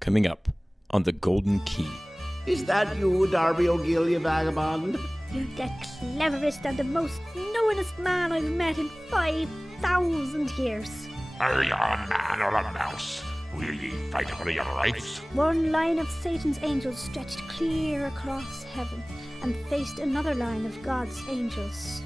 Coming up on the Golden Key. Is that you, Darby O'Gill, you vagabond? You're the cleverest and the most knowingest man I've met in 5,000 years. Are you a man or a mouse? Will ye fight for your rights? One line of Satan's angels stretched clear across heaven and faced another line of God's angels.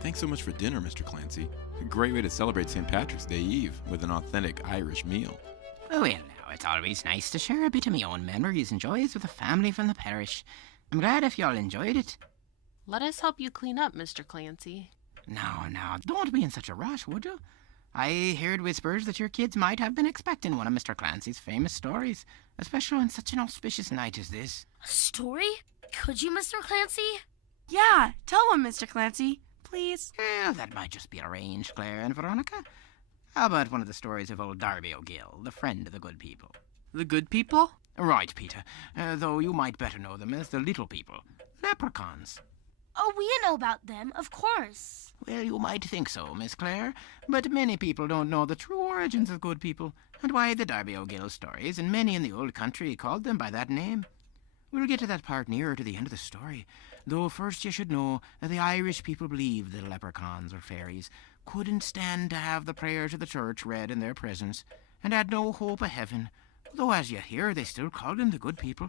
Thanks so much for dinner, Mr. Clancy. A great way to celebrate St. Patrick's Day Eve with an authentic Irish meal. Well, now, it's always nice to share a bit of my own memories and joys with a family from the parish. I'm glad if y'all enjoyed it. Let us help you clean up, Mr. Clancy. No, don't be in such a rush, would you? I heard whispers that your kids might have been expecting one of Mr. Clancy's famous stories, especially on such an auspicious night as this. A story? Could you, Mr. Clancy? Yeah, tell one, Mr. Clancy. Please? Well, that might just be arranged, Claire and Veronica. How about one of the stories of old Darby O'Gill, the friend of the good people? The good people? Right, Peter, though you might better know them as the little people. Leprechauns. Oh, we know about them, of course. Well, you might think so, Miss Clare, but many people don't know the true origins of good people, and why the Darby O'Gill stories, and many in the old country called them by that name. We'll get to that part nearer to the end of the story, though first you should know that the Irish people believed that leprechauns or fairies couldn't stand to have the prayers of the church read in their presence, and had no hope of heaven, though as you hear they still called them the good people.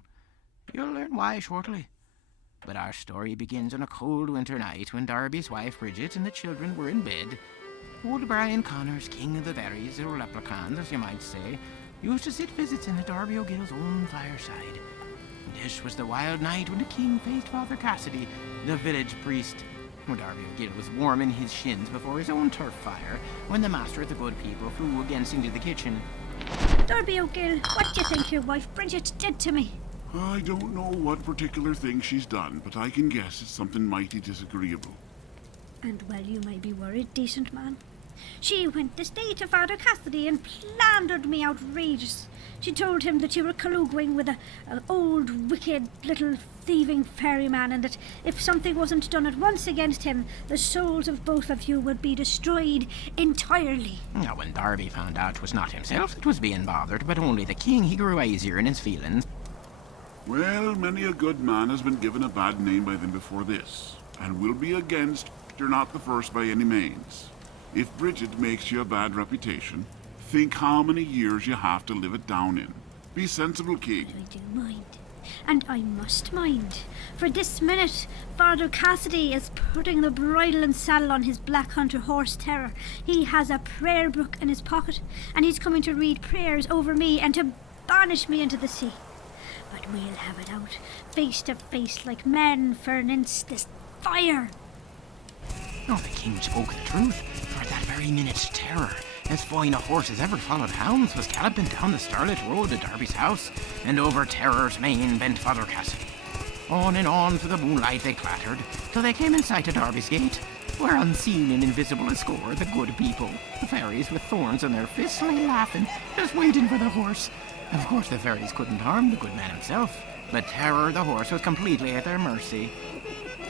You'll learn why shortly. But our story begins on a cold winter night when Darby's wife Bridget and the children were in bed. Old Brian Connors, king of the fairies, or leprechauns as you might say, used to sit visits in the Darby O'Gill's own fireside. This was the wild night when the king faced Father Cassidy, the village priest. Darby O'Gill was warming his shins before his own turf fire when the master of the good people flew against into the kitchen. Darby O'Gill, what do you think your wife Bridget did to me? I don't know what particular thing she's done, but I can guess it's something mighty disagreeable. And well, you may be worried, decent man. She went to stay to Father Cassidy and slandered me outrageous. She told him that you were colluguing with an old, wicked, little thieving ferryman, and that if something wasn't done at once against him, the souls of both of you would be destroyed entirely. Now, when Darby found out 'twas not himself that was being bothered, but only the king, he grew easier in his feelings. Well, many a good man has been given a bad name by them before this, and will be against you're not the first by any means. If Bridget makes you a bad reputation, think how many years you have to live it down in. Be sensible, king. I do mind. And I must mind. For this minute, Father Cassidy is putting the bridle and saddle on his black hunter horse Terror. He has a prayer book in his pocket, and he's coming to read prayers over me and to banish me into the sea. But we'll have it out, face to face like men for an instant fire. Oh, the king spoke the truth, for at that very minute Terror, as fine a horse as ever followed hounds, was galloping down the starlit road to Darby's house, and over Terror's mane bent Father Cassidy. On and on through the moonlight they clattered, till they came in sight of Darby's gate, where unseen and invisible as score the good people, the fairies with thorns in their fists, lay laughing, just waiting for the horse. Of course the fairies couldn't harm the good man himself, but Terror the horse was completely at their mercy.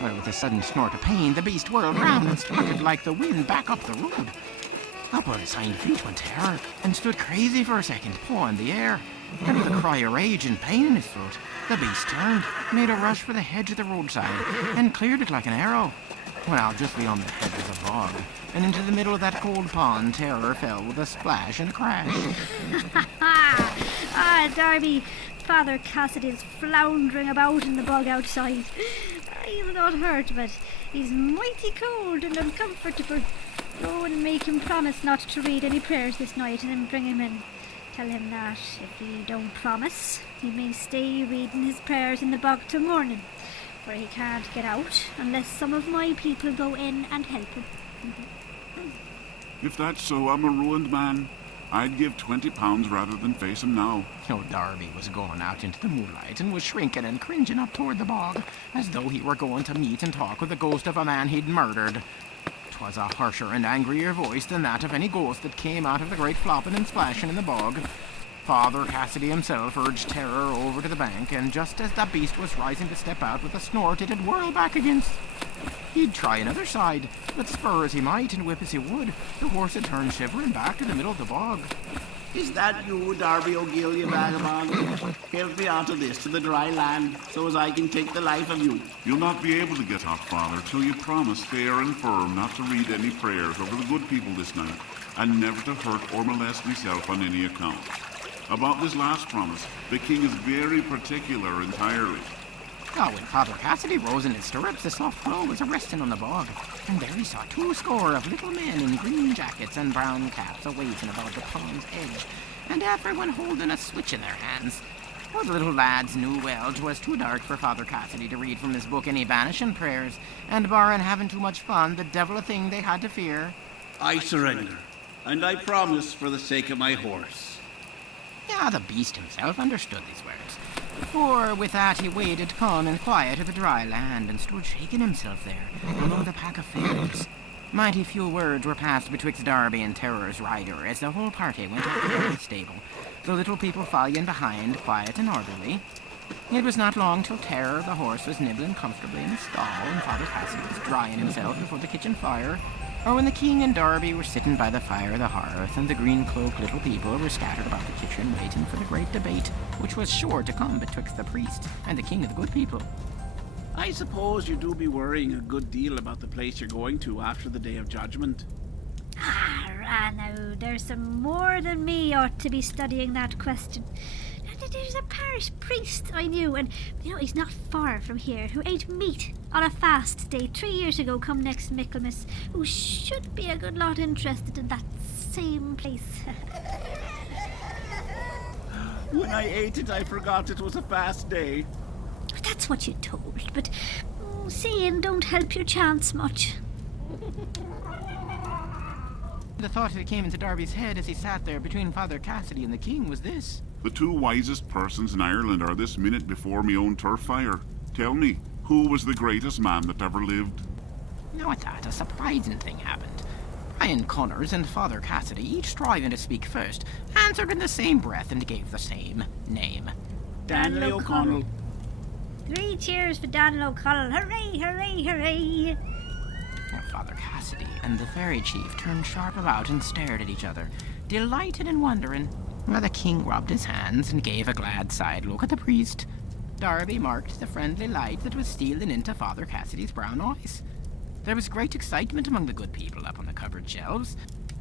Well, with a sudden snort of pain, the beast whirled round and started like the wind back up the road. Up on his hind feet went Terror, and stood crazy for a second, pawing the air. And with a cry of rage and pain in his throat, the beast turned, made a rush for the hedge of the roadside, and cleared it like an arrow. Well, just beyond the hedge was a bog, and into the middle of that cold pond Terror fell with a splash and a crash. Darby, Father Cassidy's floundering about in the bog outside. He's not hurt, but he's mighty cold and uncomfortable. Go and make him promise not to read any prayers this night, and then bring him in. Tell him that if he don't promise, he may stay reading his prayers in the bog till morning, for he can't get out unless some of my people go in and help him. If that's so, I'm a ruined man. I'd give £20 rather than face him now. Oh, Darby was going out into the moonlight and was shrinking and cringing up toward the bog, as though he were going to meet and talk with the ghost of a man he'd murdered. 'Twas a harsher and angrier voice than that of any ghost that came out of the great flopping and splashing in the bog. Father Cassidy himself urged Terror over to the bank, and just as the beast was rising to step out with a snort, it'd whirl back against. He'd try another side, but spur as he might and whip as he would, the horse had turned shivering back in the middle of the bog. Is that you, Darby O'Gill, you vagabond? Help me out of this to the dry land, so as I can take the life of you. You'll not be able to get out, Father, till you promise fair and firm not to read any prayers over the good people this night, and never to hurt or molest myself on any account. About this last promise, the king is very particular entirely. Now, when Father Cassidy rose in his stirrups, the soft flow was a-resting on the bog, and there he saw 20 of little men in green jackets and brown caps a-waiting about the pond's edge, and everyone holding a switch in their hands. For the little lads knew well 'twas too dark for Father Cassidy to read from his book any banishing prayers, and barring having too much fun, the devil a thing they had to fear. I surrender, and I promise for the sake of my horse. Yeah, the beast himself understood these words, for with that he waded calm and quiet to the dry land, and stood shaking himself there, among the pack of Fiddles. Mighty few words were passed betwixt Darby and Terror's rider, as the whole party went up to the stable, the little people following behind, quiet and orderly. It was not long till Terror, the horse, was nibbling comfortably in the stall, and Father Cassidy was drying himself before the kitchen fire, or when the king and Darby were sitting by the fire of the hearth, and the green-cloaked little people were scattered about the kitchen waiting for the great debate, which was sure to come betwixt the priest and the king of the good people. I suppose you do be worrying a good deal about the place you're going to after the Day of Judgment. Now, there's some more than me ought to be studying that question. There's a parish priest I knew, and he's not far from here, who ate meat on a fast day 3 years ago come next Michaelmas, who should be a good lot interested in that same place. When I ate it, I forgot it was a fast day. That's what you told, but seeing don't help your chance much. The thought that came into Darby's head as he sat there between Father Cassidy and the king was this. The two wisest persons in Ireland are this minute before me own turf fire. Tell me, who was the greatest man that ever lived? Now at that, a surprising thing happened. Brian Connors and Father Cassidy, each striving to speak first, answered in the same breath and gave the same name. Daniel O'Connell. 3 cheers for Daniel O'Connell. Hooray, hooray, hooray. Now Father Cassidy and the fairy chief turned sharp about and stared at each other, delighted and wondering, while the king rubbed his hands and gave a glad side look at the priest. Darby marked the friendly light that was stealing into Father Cassidy's brown eyes. There was great excitement among the good people up on the cupboard shelves.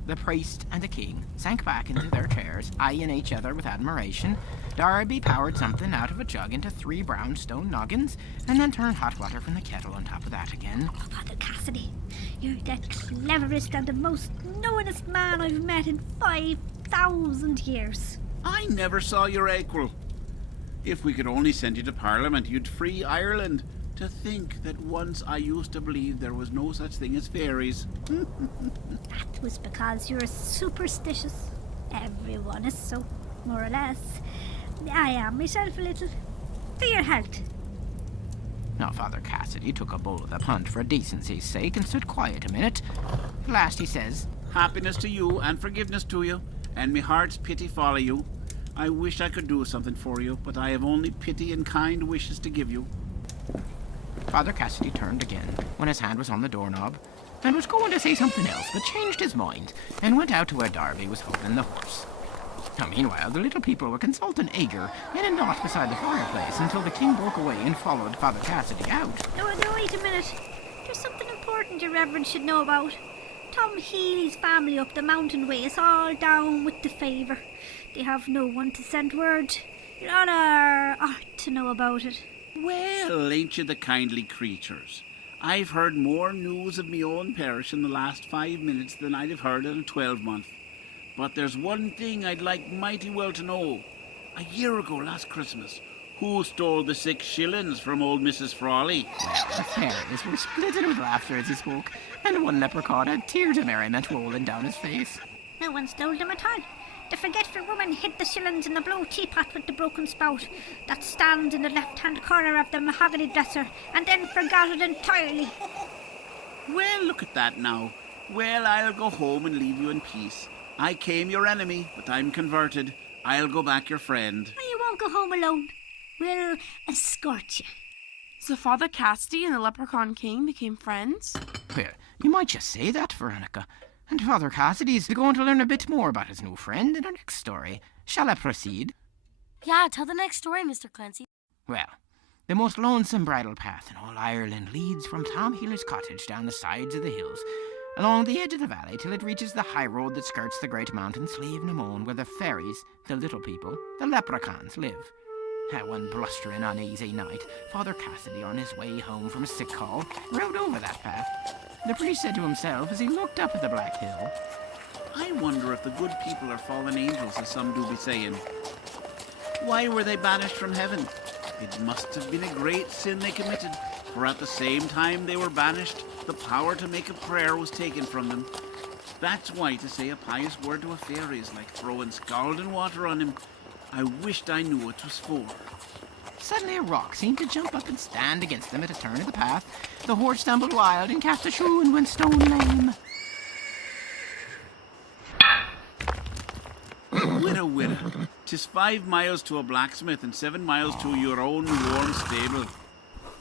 The priest and the king sank back into their chairs, eyeing each other with admiration. Darby poured something out of a jug into 3 brown stone noggins, and then turned hot water from the kettle on top of that again. Oh, Father Cassidy, you're the cleverest and the most knowingest man I've met in 5,000 years. I never saw your equal. If we could only send you to Parliament, you'd free Ireland. To think that once I used to believe there was no such thing as fairies. That was because you're superstitious. Everyone is so, more or less. I am myself a little. For your health. Now Father Cassidy took a bowl of the punt for decency's sake and stood quiet a minute. At last he says, Happiness to you and forgiveness to you, and me heart's pity follow you. I wish I could do something for you, but I have only pity and kind wishes to give you. Father Cassidy turned again when his hand was on the doorknob, and was going to say something else, but changed his mind and went out to where Darby was holding the horse. Now, meanwhile, the little people were consulting eager in a knot beside the fireplace until the king broke away and followed Father Cassidy out. No, wait a minute. There's something important your reverend should know about. Tom Healy's family up the mountain way is all down with the favour. They have no one to send word. Your honour ought to know about it. Well, ain't you the kindly creatures? I've heard more news of me own parish in the last 5 minutes than I'd have heard in a 12-month. But there's one thing I'd like mighty well to know. A year ago last Christmas, who stole the 6 shillings from old Mrs. Frawley? Well, the fairies were splitting with laughter as he spoke, and one leprechaun had tears of merriment rolling down his face. No one stole them at all. The forgetful woman hid the shillings in the blue teapot with the broken spout that stands in the left-hand corner of the mahogany dresser, and then forgot it entirely. Well, look at that now. Well, I'll go home and leave you in peace. I came your enemy, but I'm converted. I'll go back your friend. You won't go home alone. We'll escort you. So Father Cassidy and the Leprechaun King became friends? Well, you might just say that, Veronica. And Father Cassidy's going to learn a bit more about his new friend in our next story. Shall I proceed? Yeah, tell the next story, Mr. Clancy. Well, the most lonesome bridle path in all Ireland leads from Tom Healer's cottage down the sides of the hills, along the edge of the valley till it reaches the high road that skirts the great mountain Slave-na-Moan, where the fairies, the little people, the leprechauns, live. One blustering, uneasy night, Father Cassidy, on his way home from a sick call, rode over that path. The priest said to himself as he looked up at the Black Hill, I wonder if the good people are fallen angels, as some do be saying. Why were they banished from heaven? It must have been a great sin they committed, for at the same time they were banished, the power to make a prayer was taken from them. That's why to say a pious word to a fairy is like throwing scalding water on him. I wished I knew what 'twas for. Suddenly a rock seemed to jump up and stand against them at a turn of the path. The horse stumbled wild and cast a shoe and went stone lame. Widow, 'tis 5 miles to a blacksmith and 7 miles to your own warm stable.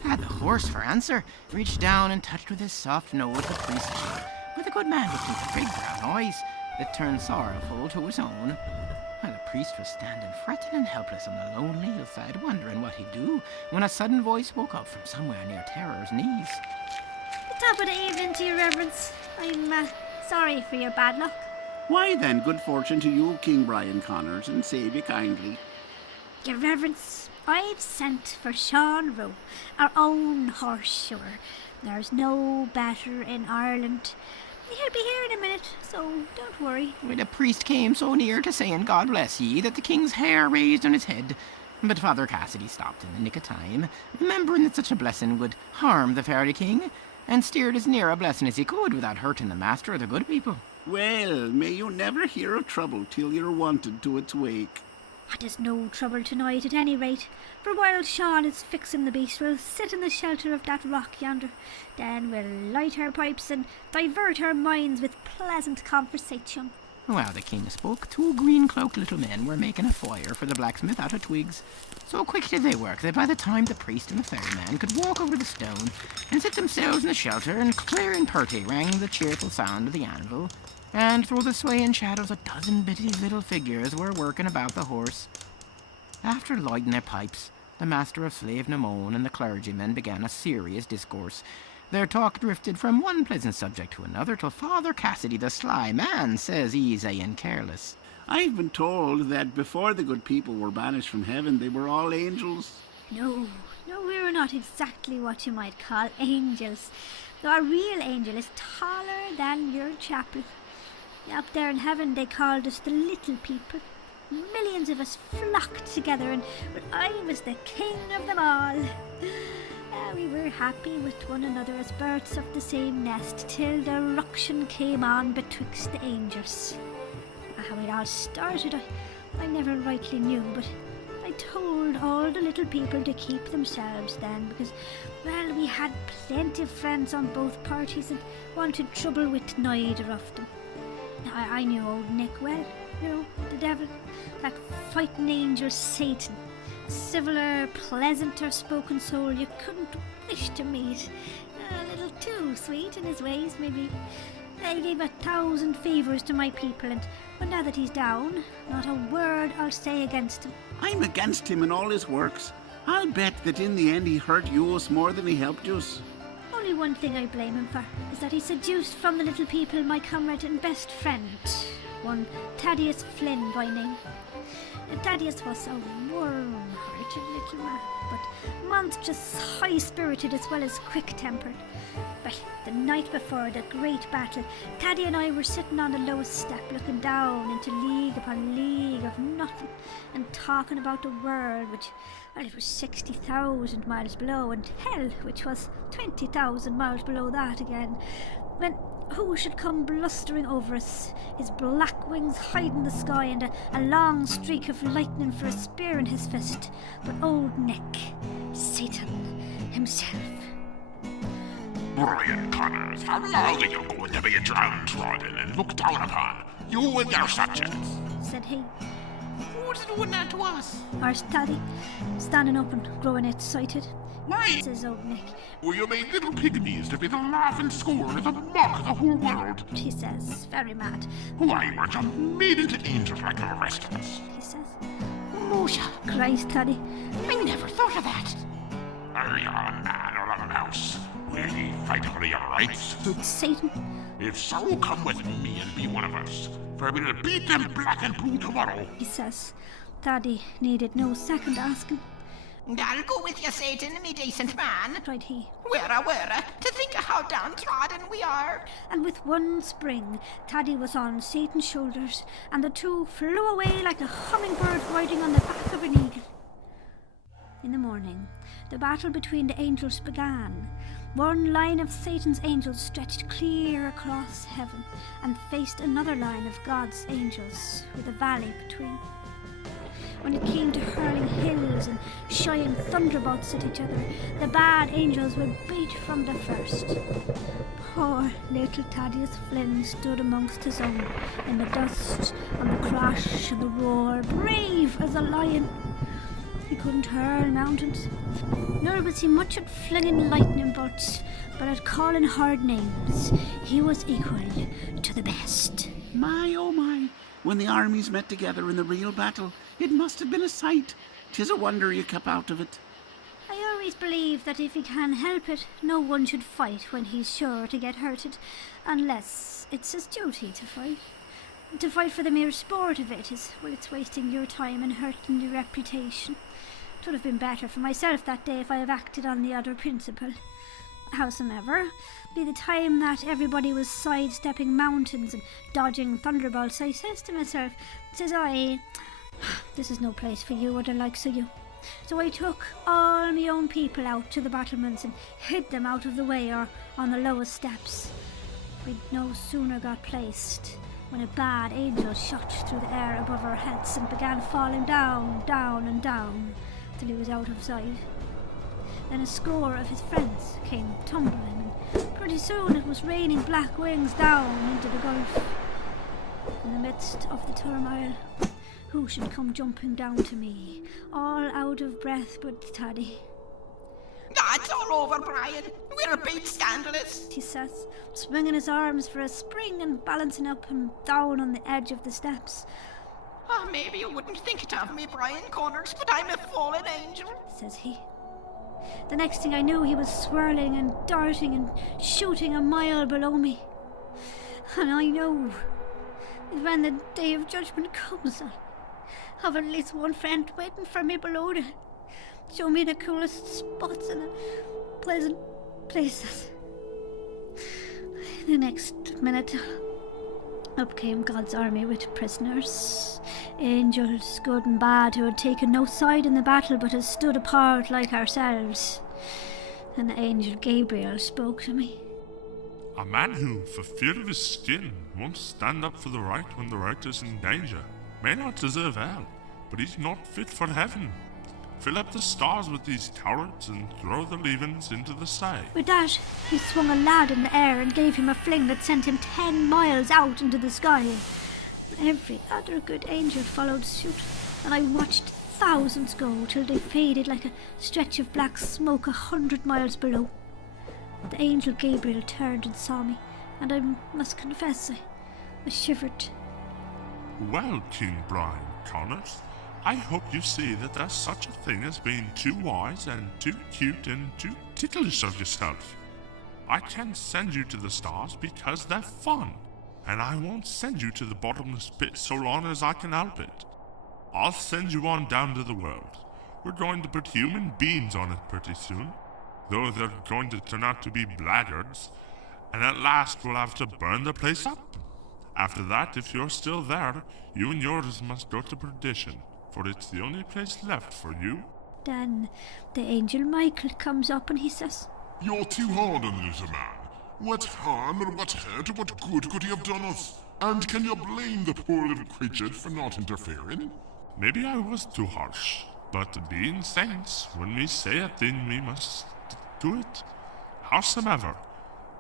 The horse, for answer, reached down and touched with his soft nose the priest's cheek, where the good man looked into big brown eyes that turned sorrowful to his own. The priest was standing fretting and helpless on the lonely hillside, wondering what he'd do, when a sudden voice woke up from somewhere near Terror's knees. Top of the evening to your reverence. I'm sorry for your bad luck. Why then, good fortune to you, King Brian Connors, and save you kindly. Your reverence, I've sent for Sean Rowe, our own horse shower. There's no better in Ireland. He'll be here in a minute, so don't worry. The priest came so near to saying God bless ye that the king's hair raised on his head. But Father Cassidy stopped in the nick of time, remembering that such a blessing would harm the fairy king, and steered as near a blessing as he could without hurting the master of the good people. Well, may you never hear of trouble till you're wanted to its wake. There's no trouble tonight at any rate, for while Sean is fixing the beast, we'll sit in the shelter of that rock yonder. Then we'll light our pipes and divert our minds with pleasant conversation. While the king spoke, 2 green-cloaked little men were making a fire for the blacksmith out of twigs. So quick did they work that by the time the priest and the ferryman could walk over the stone and sit themselves in the shelter, and clear and purty rang the cheerful sound of the anvil, and through the swaying shadows 12 bitty little figures were working about the horse. After lighting their pipes, the master of Slave-na-Moan and the clergyman began a serious discourse. Their talk drifted from one pleasant subject to another till Father Cassidy, the sly man, says easy and careless, I've been told that before the good people were banished from heaven, they were all angels. No, we were not exactly what you might call angels. Our real angel is taller than your chapel. Up there in heaven they called us the little people. Millions of us flocked together, and I was the king of them all. We were happy with one another as birds of the same nest, till the ruction came on betwixt the angels. How it all started, I never rightly knew, but I told all the little people to keep themselves then, because, well, we had plenty of friends on both parties and wanted trouble with neither of them. I knew old Nick well, the devil, that fighting angel Satan. Civiller, pleasanter spoken soul you couldn't wish to meet. A little too sweet in his ways, maybe. He gave 1,000 favours to my people, but now that he's down, not a word I'll say against him. I'm against him in all his works. I'll bet that in the end he hurt us more than he helped us. Only one thing I blame him for, is that he seduced from the little people my comrade and best friend, one Thaddeus Flynn by name. Thaddeus was a warm-hearted little man, but monstrous high-spirited as well as quick-tempered. Well, the night before the great battle, Thaddy and I were sitting on the lowest step, looking down into league upon league of nothing, and talking about the world, which, well, it was 60,000 miles below, and hell, which was 20,000 miles below that again, when who should come blustering over us, his black wings hiding the sky and a long streak of lightning for a spear in his fist, but Old Nick, Satan himself. Brian Connors, how long are you going to be downtrodden and looked down upon? You and your subjects, said he. Who's doing that to us? Arsed Taddy, standing up and growing excited. Why? Says Old Nick. Well, you made little pygmies to be the laughing scorn of the mock of the whole world. He says, very mad. Why weren't you made into angels like the rest of us? He says. Musha, Cries Taddy. I never thought of that. Are you a man or a mouse? Will ye fight for your rights? Satan. If so, come with me and be one of us, for we'll beat them black and blue tomorrow. He says. Taddy needed no second asking. I'll go with you, Satan, me decent man. Cried he. Wera, to think of how downtrodden we are. And with one spring, Taddy was on Satan's shoulders, and the two flew away like a hummingbird riding on the back of an eagle. In the morning, the battle between the angels began. One line of Satan's angels stretched clear across heaven and faced another line of God's angels with a valley between. When it came to hurling hills and shying thunderbolts at each other, the bad angels would beat from the first. Poor little Thaddeus Flynn stood amongst his own, in the dust and the crash and the roar, brave as a lion. He couldn't hurl mountains, nor was he much at flinging lightning bolts, but at calling hard names. He was equal to the best. My, oh my, when the armies met together in the real battle, it must have been a sight. 'Tis a wonder you kept out of it. I always believe that if he can help it, no one should fight when he's sure to get hurted, unless it's his duty to fight. To fight for the mere sport of it is, well, it's wasting your time and hurting your reputation. It would have been better for myself that day if I had acted on the other principle. Howsoever, by the time that everybody was sidestepping mountains and dodging thunderbolts, I says to myself, says I, this is no place for you or the likes of you. So I took all my own people out to the battlements and hid them out of the way or on the lowest steps. We'd no sooner got placed when a bad angel shot through the air above our heads and began falling down, down and down till he was out of sight. Then a score of his friends came tumbling, and pretty soon it was raining black wings down into the gulf. In the midst of the turmoil, who should come jumping down to me, all out of breath but Taddy. It's all over, Brian. We're a bit scandalous, he says, swinging his arms for a spring and balancing up and down on the edge of the steps. Maybe you wouldn't think it of me, Brian Connors, but I'm a fallen angel, says he. The next thing I knew, he was swirling and darting and shooting a mile below me. And I know that when the day of judgment comes, I'll have at least one friend waiting for me below to show me the coolest spots and pleasant places. The next minute, up came God's army with prisoners, angels, good and bad, who had taken no side in the battle but had stood apart like ourselves. And the angel Gabriel spoke to me. A man who, for fear of his skin, won't stand up for the right when the right is in danger, may not deserve hell, but he's not fit for heaven. Fill up the stars with these cowards and throw the leavings into the sky. With that, he swung a lad in the air and gave him a fling that sent him 10 miles out into the sky. Every other good angel followed suit, and I watched thousands go till they faded like a stretch of black smoke 100 miles below. The angel Gabriel turned and saw me, and I must confess, I shivered. Well, King Brian Connors, I hope you see that there's such a thing as being too wise and too cute and too ticklish of yourself. I can send you to the stars because they're fun, and I won't send you to the bottomless pit so long as I can help it. I'll send you on down to the world. We're going to put human beings on it pretty soon, though they're going to turn out to be blackguards, and at last we'll have to burn the place up. After that, if you're still there, you and yours must go to perdition, for it's the only place left for you. Then the angel Michael comes up and he says, You're too hard on the little man. What harm or what hurt or what good could he have done us? And can you blame the poor little creature for not interfering? Maybe I was too harsh, but being saints, when we say a thing, we must do it. Howsoever,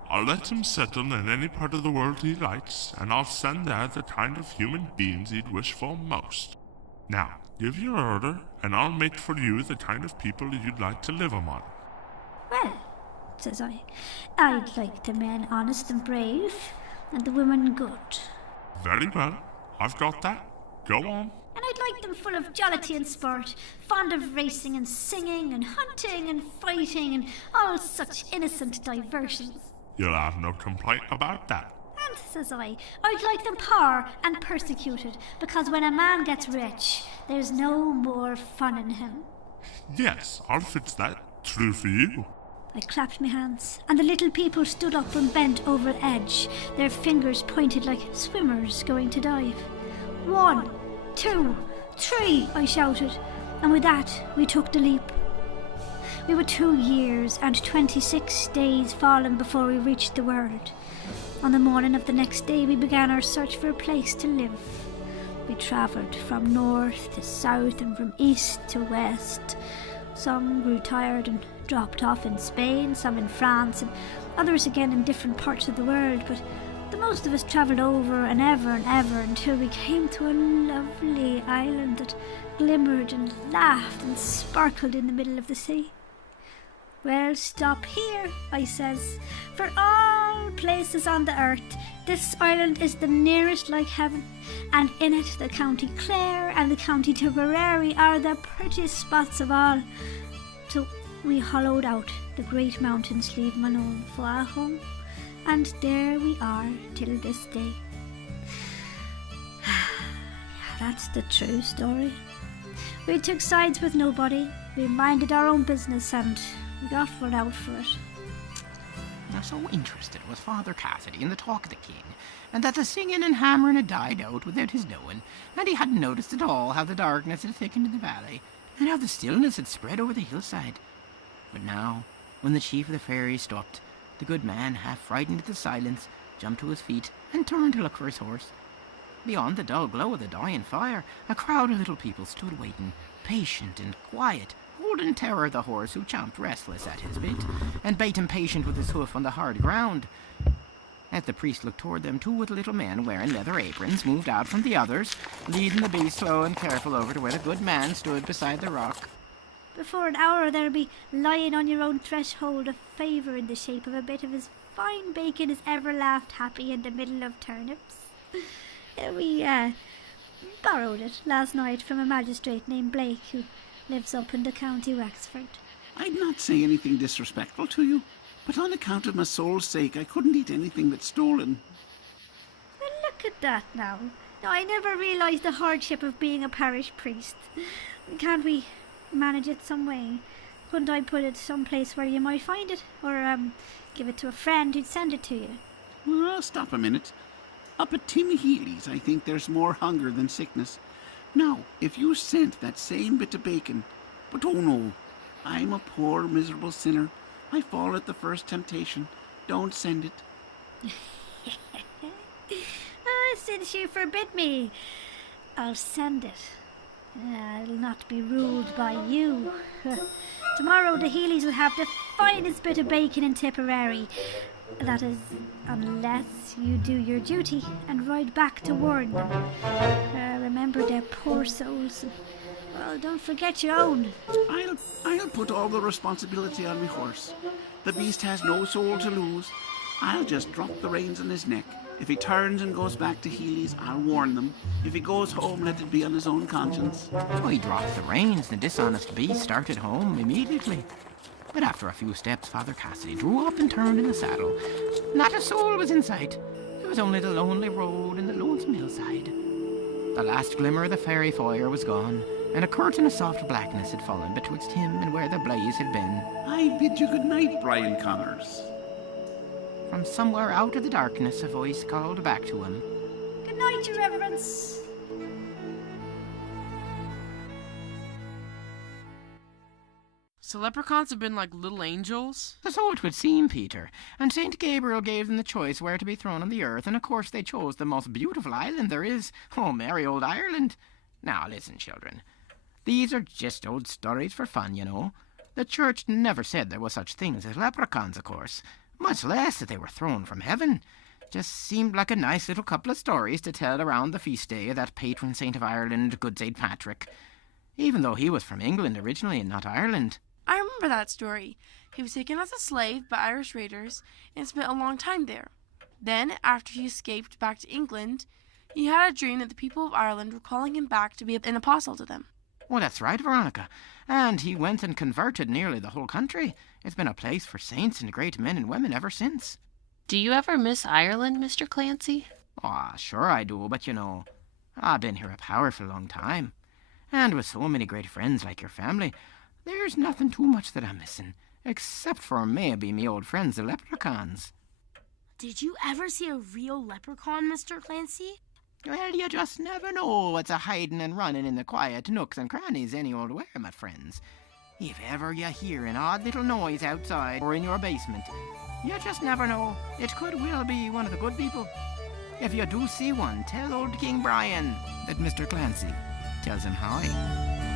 I'll let him settle in any part of the world he likes, and I'll send there the kind of human beings he'd wish for most. Now, give your order, and I'll make for you the kind of people you'd like to live among. Well, says I, I'd like the men honest and brave, and the women good. Very well, I've got that. Go on. And I'd like them full of jollity and sport, fond of racing and singing and hunting and fighting and all such innocent diversions. You'll have no complaint about that. And, says I, I'd like them poor and persecuted, because when a man gets rich, there's no more fun in him. Yes, I'll fix that. True for you. I clapped my hands, and the little people stood up and bent over the edge, their fingers pointed like swimmers going to dive. 1, 2, 3, I shouted, and with that we took the leap. We were 2 years and 26 days fallen before we reached the world. On the morning of the next day we began our search for a place to live. We travelled from north to south and from east to west. Some grew tired and dropped off in Spain, some in France, and others again in different parts of the world, but the most of us travelled over and ever until we came to a lovely island that glimmered and laughed and sparkled in the middle of the sea. Well, stop here, I says. For all places on the earth, this island is the nearest like heaven, and in it the County Clare and the County Tipperary are the prettiest spots of all. So we hollowed out the great mountains leave Manon for our home, and there we are till this day. That's the true story. We took sides with nobody, we minded our own business, and we got one out for it. So interested was Father Cassidy in the talk of the king, and that the singing and hammering had died out without his knowing, and he hadn't noticed at all how the darkness had thickened in the valley, and how the stillness had spread over the hillside. But now, when the chief of the fairies stopped, the good man, half frightened at the silence, jumped to his feet and turned to look for his horse. Beyond the dull glow of the dying fire, a crowd of little people stood waiting, patient and quiet, holding Terror the horse, who champed restless at his bit, and bait impatient with his hoof on the hard ground. As the priest looked toward them, 2 little men wearing leather aprons moved out from the others, leading the beast slow and careful over to where the good man stood beside the rock. Before an hour there'll be lying on your own threshold a favour in the shape of a bit of as fine bacon as ever laughed happy in the middle of turnips. We borrowed it last night from a magistrate named Blake, who lives up in the county Wexford. I'd not say anything disrespectful to you, but on account of my soul's sake, I couldn't eat anything that's stolen. Well, look at that now. I never realised the hardship of being a parish priest. Can't we manage it some way? Couldn't I put it someplace where you might find it? Or give it to a friend who'd send it to you? Well, stop a minute. Up at Timmy Healy's, I think there's more hunger than sickness. Now, if you sent that same bit of bacon, but oh no, I'm a poor, miserable sinner. I fall at the first temptation. Don't send it. Since you forbid me, I'll send it. I'll not be ruled by you. Tomorrow the Healys will have the finest bit of bacon in Tipperary. That is, unless you do your duty and ride back to warn them. Remember their poor souls. Well, don't forget your own. I'll put all the responsibility on my horse. The beast has no soul to lose. I'll just drop the reins on his neck. If he turns and goes back to Healy's, I'll warn them. If he goes home, let it be on his own conscience. So he dropped the reins, and the dishonest beast started home immediately. But after a few steps, Father Cassidy drew up and turned in the saddle. Not a soul was in sight. It was only the lonely road and the lonesome hillside. The last glimmer of the fairy fire was gone, and a curtain of soft blackness had fallen betwixt him and where the blaze had been. I bid you good night, Brian Connors. From somewhere out of the darkness, a voice called back to him. Good night, Your Reverence. So leprechauns have been like little angels? So it would seem, Peter. And St. Gabriel gave them the choice where to be thrown on the earth, and of course they chose the most beautiful island there is. Oh, merry old Ireland. Now listen, children. These are just old stories for fun, you know. The church never said there was such things as leprechauns, of course, much less that they were thrown from heaven. Just seemed like a nice little couple of stories to tell around the feast day of that patron saint of Ireland, good St. Patrick. Even though he was from England originally and not Ireland. I remember that story. He was taken as a slave by Irish raiders and spent a long time there. Then, after he escaped back to England, he had a dream that the people of Ireland were calling him back to be an apostle to them. Well, that's right, Veronica. And he went and converted nearly the whole country. It's been a place for saints and great men and women ever since. Do you ever miss Ireland, Mr. Clancy? Aw, sure I do, but you know, I've been here a powerful long time. And with so many great friends like your family, there's nothing too much that I'm missing, except for maybe me old friends the leprechauns. Did you ever see a real leprechaun, Mr. Clancy? Well, you just never know what's a hiding and running in the quiet nooks and crannies any old where, my friends. If ever you hear an odd little noise outside or in your basement, you just never know. It could well be one of the good people. If you do see one, tell old King Brian that Mr. Clancy tells him hi.